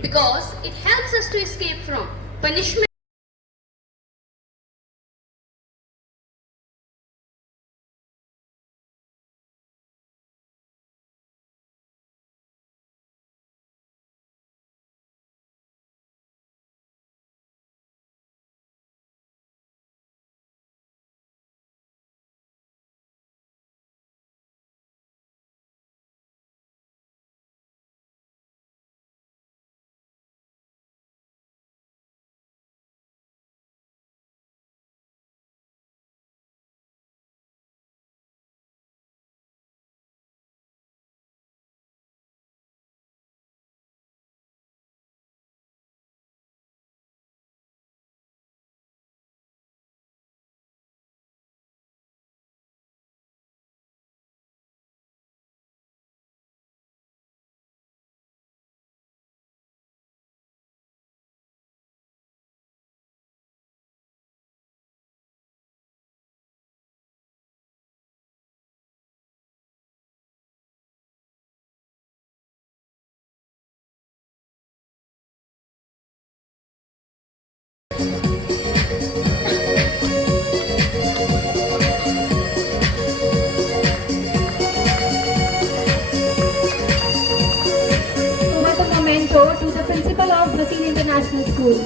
because it helps us to escape from punishment. Over the memento to the principal of Bhasin International School.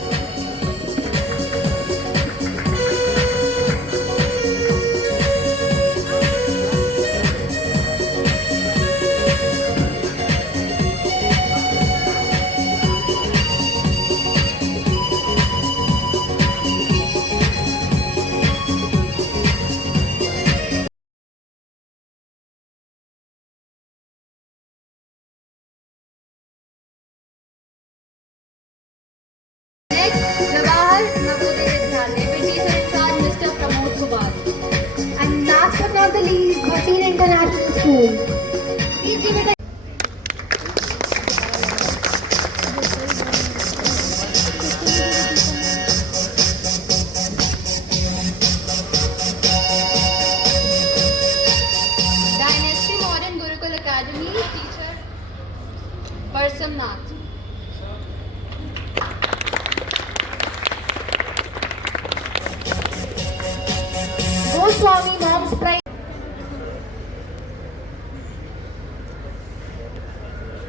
Next, Jawahar Navodaya Vidyalaya with teacher in charge Mr. Pramod Kumar. And last but not the least, Bhasin International School. Please give it a Dynasty Modern Gurukul Academy teacher Parsam Nath. Goswami Mom's Pride.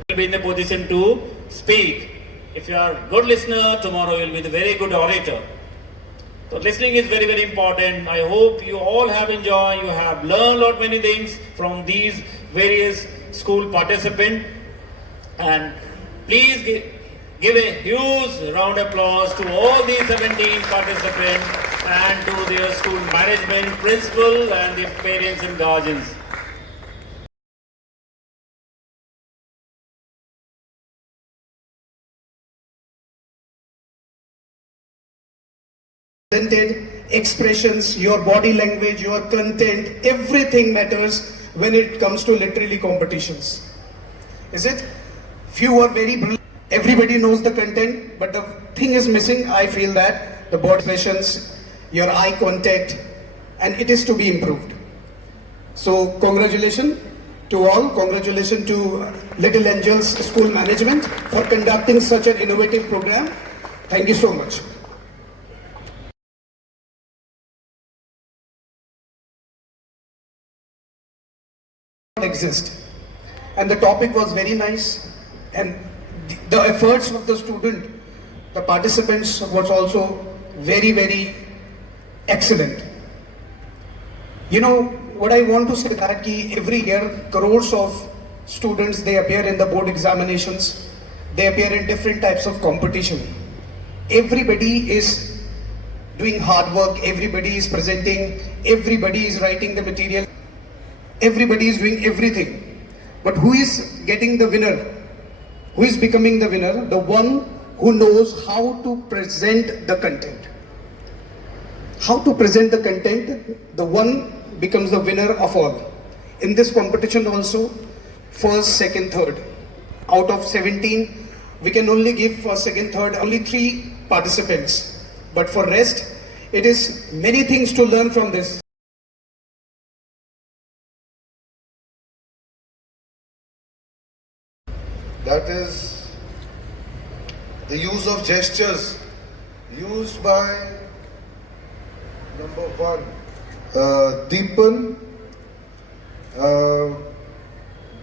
Will be in the position to speak. If you are a good listener, tomorrow you will be the very good orator. So listening is very, very important. I hope you all have enjoyed, you have learned a lot many things from these various school participants. And please give a huge round of applause to all these 17 participants and to their school management, principal and the parents and guardians. Presented expressions, your body language, your content, everything matters when it comes to literally competitions. Is it? Few are very brilliant. Everybody knows the content, but the thing is missing. I feel that the body expressions, your eye contact, and it is to be improved. So congratulations to all. Congratulations to Little Angels School Management for conducting such an innovative program. Thank you so much. Exist, and the topic was very nice, and the efforts of the student, the participants was also very, very excellent. You know what I want to say, that every year crores of students, they appear in the board examinations, they appear in different types of competition. Everybody is doing hard work, everybody is presenting, everybody is writing the material. Everybody is doing everything, but who is getting the winner? Who is becoming the winner? The one who knows how to present the content. How to present the content, the one becomes the winner of all. In this competition also, first, second, third. Out of 17, we can only give first, second, third, only 3 participants. But for rest, it is many things to learn from this. That is The use of gestures used by number one, Deepan,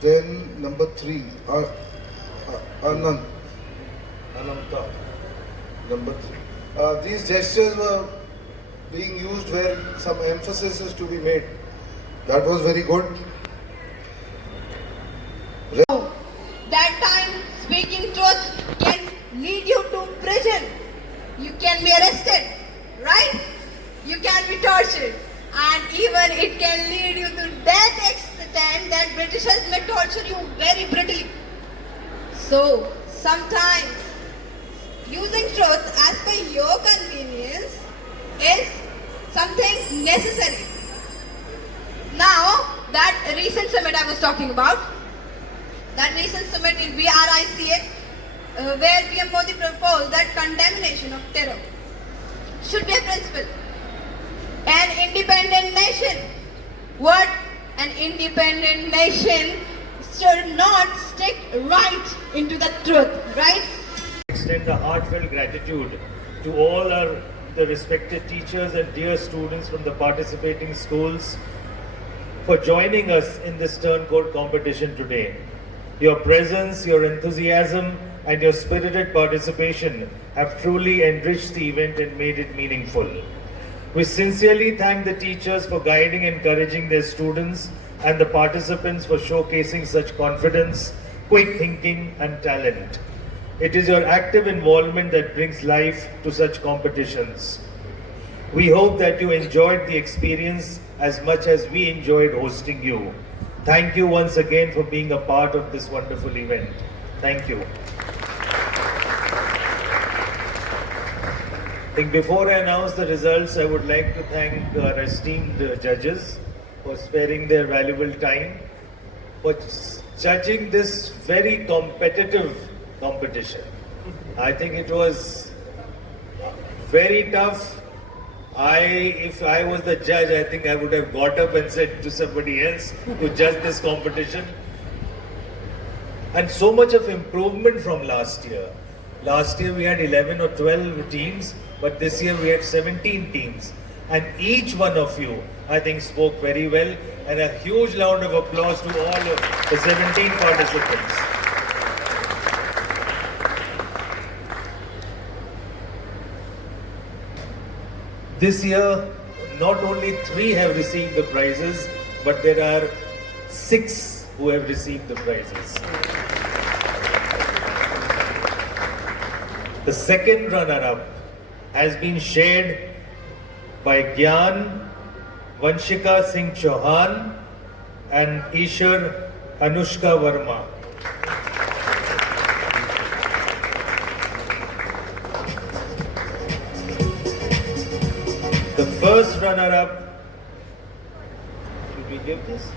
then number three, Ananta, number three. These gestures were being used where some emphasis is to be made. That was very good. That time speaking truth can lead you to prison. You can be arrested, right? You can be tortured, and even it can lead you to death extent that Britishers may torture you very brutally. So sometimes using truth as per your convenience is something necessary. Now that recent summit I was talking about, that recent summit in BRICS, where PM Modi proposed that condemnation of terror should be a principle. An independent nation, what an independent nation should not stick right into the truth, right? Extend a heartfelt gratitude to all the respected teachers and dear students from the participating schools for joining us in this Turncoat competition today. Your presence, your enthusiasm, and your spirited participation have truly enriched the event and made it meaningful. We sincerely thank the teachers for guiding and encouraging their students and the participants for showcasing such confidence, quick thinking, and talent. It is your active involvement that brings life to such competitions. We hope that you enjoyed the experience as much as we enjoyed hosting you. Thank you once again for being a part of this wonderful event. Thank you. I think before I announce the results, I would like to thank our esteemed judges for sparing their valuable time, for judging this very competitive competition. I think it was very tough. If I was the judge, I think I would have got up and said to somebody else to judge this competition. And so much of improvement from last year. Last year we had 11 or 12 teams, but this year we had 17 teams. And each one of you, I think, spoke very well. And a huge round of applause to all of the 17 participants. This year, not only 3 have received the prizes, but there are 6 who have received the prizes. The second runner-up has been shared by Gyan Vanshika Singh Chauhan and Ishar Anushka Verma. The first runner-up, should we give this?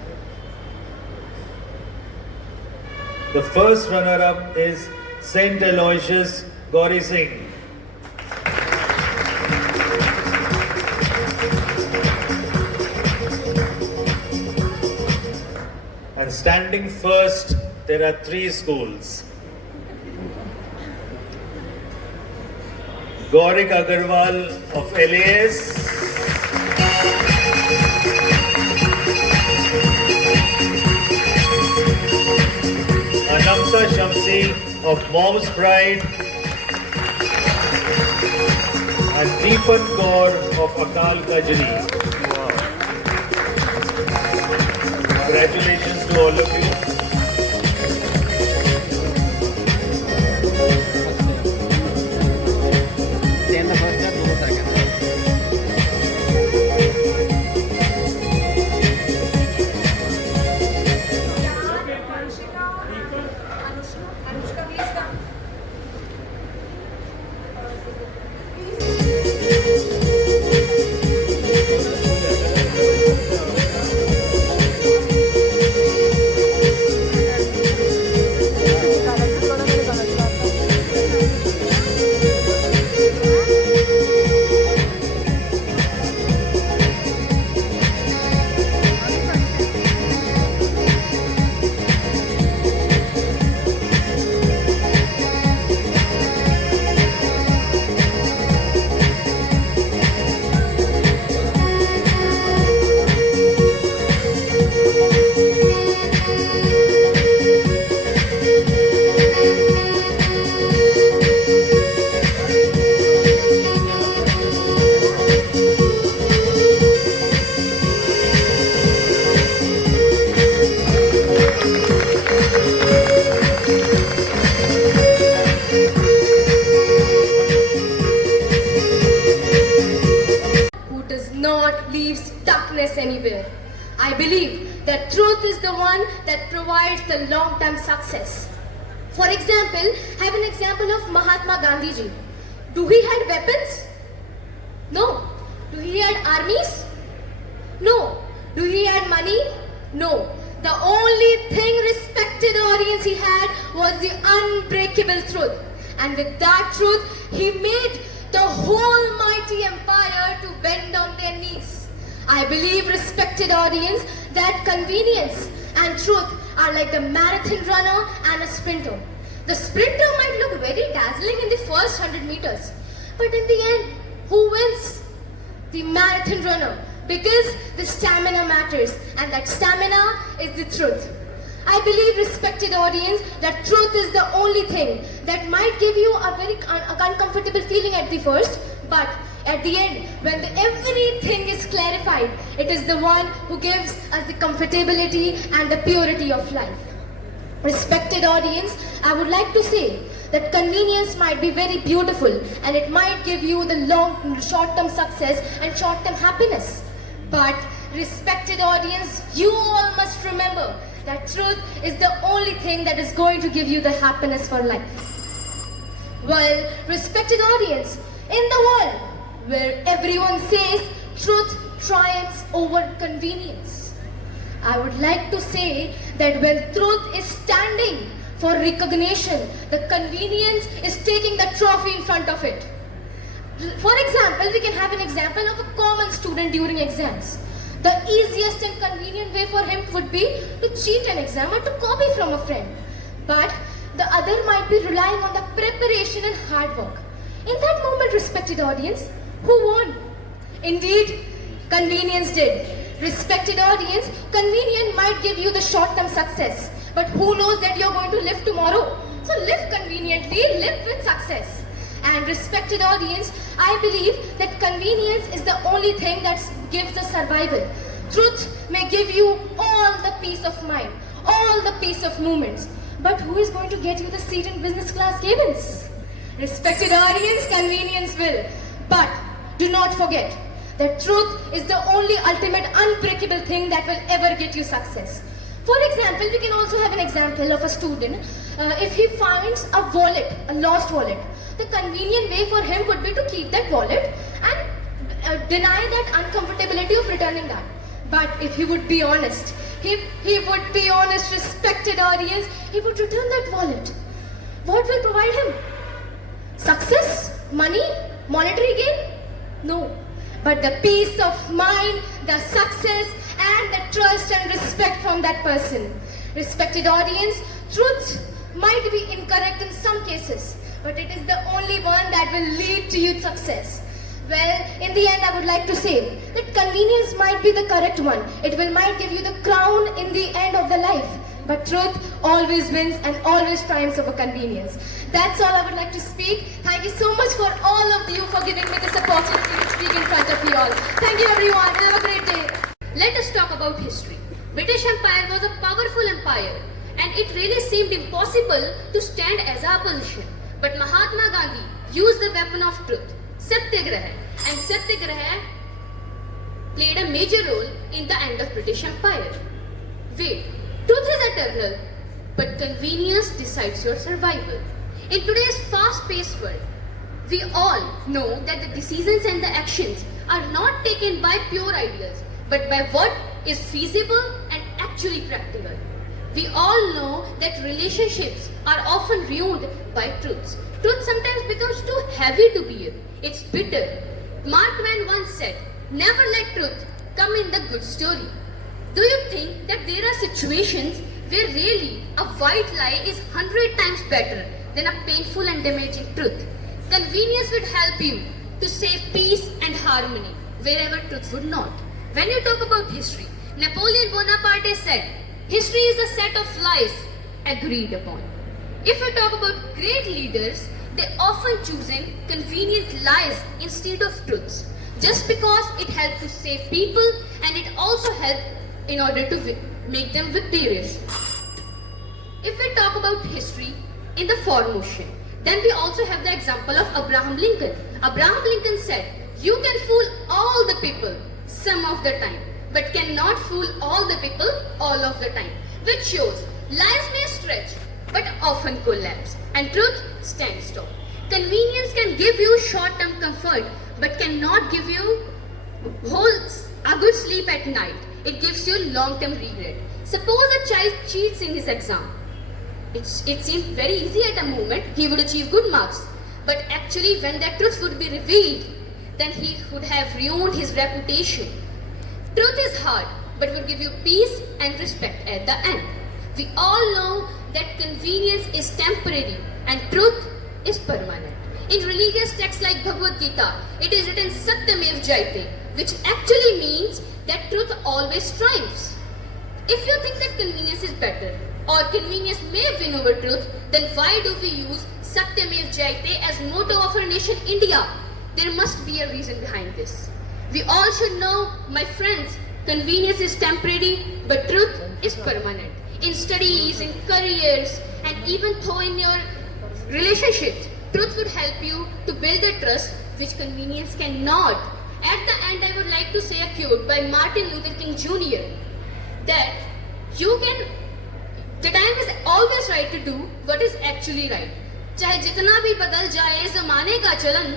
The first runner-up is Saint Aloysius Gauri Singh. And standing first, there are 3 schools. Gaurik Agarwal of LAS, Anamta Shamsi of Mom's Pride, and Deepan Kaur of Akal Kajri. Congratulations to all of you. I believe that truth is the one that provides the long-term success. For example, have an example of Mahatma Gandhi ji. Do he had weapons? No. Do he had armies? No. Do he had money? No. The only thing, respected audience, he had was the unbreakable truth. And with that truth, he made the whole mighty empire to bend on their knees. I believe, respected audience, that convenience and truth are like the marathon runner and a sprinter. The sprinter might look very dazzling in the first 100 meters, but in the end, who wins? The marathon runner, because the stamina matters, and that stamina is the truth. I believe, respected audience, that truth is the only thing that might give you a very uncomfortable feeling at the first, but at the end, when everything is clarified, it is the one who gives us the comfortability and the purity of life. Respected audience, I would like to say that convenience might be very beautiful and it might give you the short-term success and short-term happiness. But respected audience, you all must remember that truth is the only thing that is going to give you the happiness for life. Well, respected audience, in the world where everyone says truth triumphs over convenience, I would like to say that when truth is standing for recognition, the convenience is taking the trophy in front of it. For example, we can have an example of a common student during exams. The easiest and convenient way for him would be to cheat an exam or to copy from a friend. But the other might be relying on the preparation and hard work. In that moment, respected audience, who won? Indeed, convenience did. Respected audience, convenience might give you the short-term success, but who knows that you're going to live tomorrow? So live conveniently, live with success. And respected audience, I believe that convenience is the only thing that gives us survival. Truth may give you all the peace of mind, all the peace of movements, but who is going to get you the seat in business class cabins? Respected audience, convenience will. But do not forget that truth is the only ultimate unbreakable thing that will ever get you success. For example, we can also have an example of a student. If he finds a wallet, a lost wallet, the convenient way for him would be to keep that wallet and deny that uncomfortability of returning that. But if he would be honest, he would be honest, respected audience, he would return that wallet. What will provide him? Success? Money? Monetary gain? No. But the peace of mind, the success, and the trust and respect from that person. Respected audience, truth might be incorrect in some cases, but it is the only one that will lead to your success. Well, in the end, I would like to say that convenience might be the correct one. It might give you the crown in the end of the life. But truth always wins and always triumphs over convenience. That's all I would like to speak. Thank you so much for all of you for giving me this opportunity to speak in front of you all. Thank you everyone. Have a great day. Let us talk about history. British Empire was a powerful empire and it really seemed impossible to stand as our opposition. But Mahatma Gandhi used the weapon of truth, Satyagraha, and Satyagraha played a major role in the end of British Empire. Wait, truth is eternal, but convenience decides your survival. In today's fast-paced world, we all know that the decisions and the actions are not taken by pure ideas, but by what is feasible and actually practical. We all know that relationships are often ruined by truths. Truth sometimes becomes too heavy to bear. It's bitter. Mark Twain once said, "Never let truth come in the good story." Do you think that there are situations where really a white lie is 100 times better than a painful and damaging truth? Convenience would help you to save peace and harmony wherever truth would not. When you talk about history, Napoleon Bonaparte said, "History is a set of lies agreed upon." If you talk about great leaders, they often choosing convenient lies instead of truths, just because it helped to save people and it also helped in order to make them victorious. If we talk about history in the foremotion, then we also have the example of Abraham Lincoln. Abraham Lincoln said, "You can fool all the people some of the time, but cannot fool all the people all of the time. Which shows lies may stretch, but often collapse, and truth stands tall. Convenience can give you short-term comfort, but cannot give you a good sleep at night. It gives you long-term regret. Suppose a child cheats in his exam. It seemed very easy at a moment, he would achieve good marks. But actually when that truth would be revealed, then he would have ruined his reputation. Truth is hard, but will give you peace and respect at the end. We all know that convenience is temporary and truth is permanent. In religious texts like Bhagavad Gita, it is written Satyamev Jayate, which actually means that truth always triumphs. If you think that convenience is better or convenience may win over truth, then why do we use Satyamev Jayate as motto of our nation India? There must be a reason behind this. We all should know, my friends, convenience is temporary, but truth is permanent. In studies, in careers, and even though in your relationships, truth would help you to build a trust which convenience cannot. At the end, I would like to say a quote by Martin Luther King Jr. that the time is always right to do what is actually right. चाहे जितना भी बदल जाए ज़माने का चलन,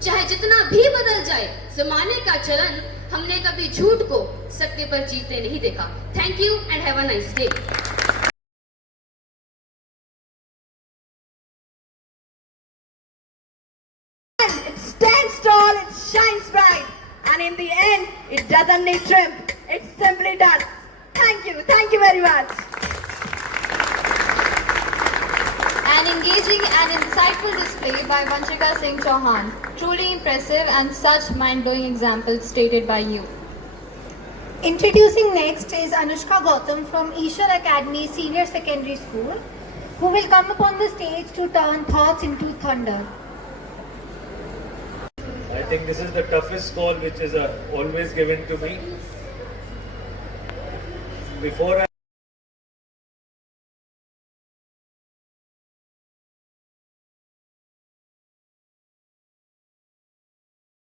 चाहे जितना भी बदल जाए ज़माने का चलन, हमने कभी झूठ को सत्य पर जीते नहीं देखा. Thank you and have a nice day. It stands tall, it shines bright, and in the end, it doesn't need trim. It's simply done. Thank you very much. An engaging and insightful display by Vanshika Singh Chauhan. Truly impressive and such mind-blowing examples stated by you. Introducing next is Anushka Gautam from Ishwar Academy Senior Secondary School, who will come upon the stage to turn thoughts into thunder. I think this is the toughest call which is always given to me. Before I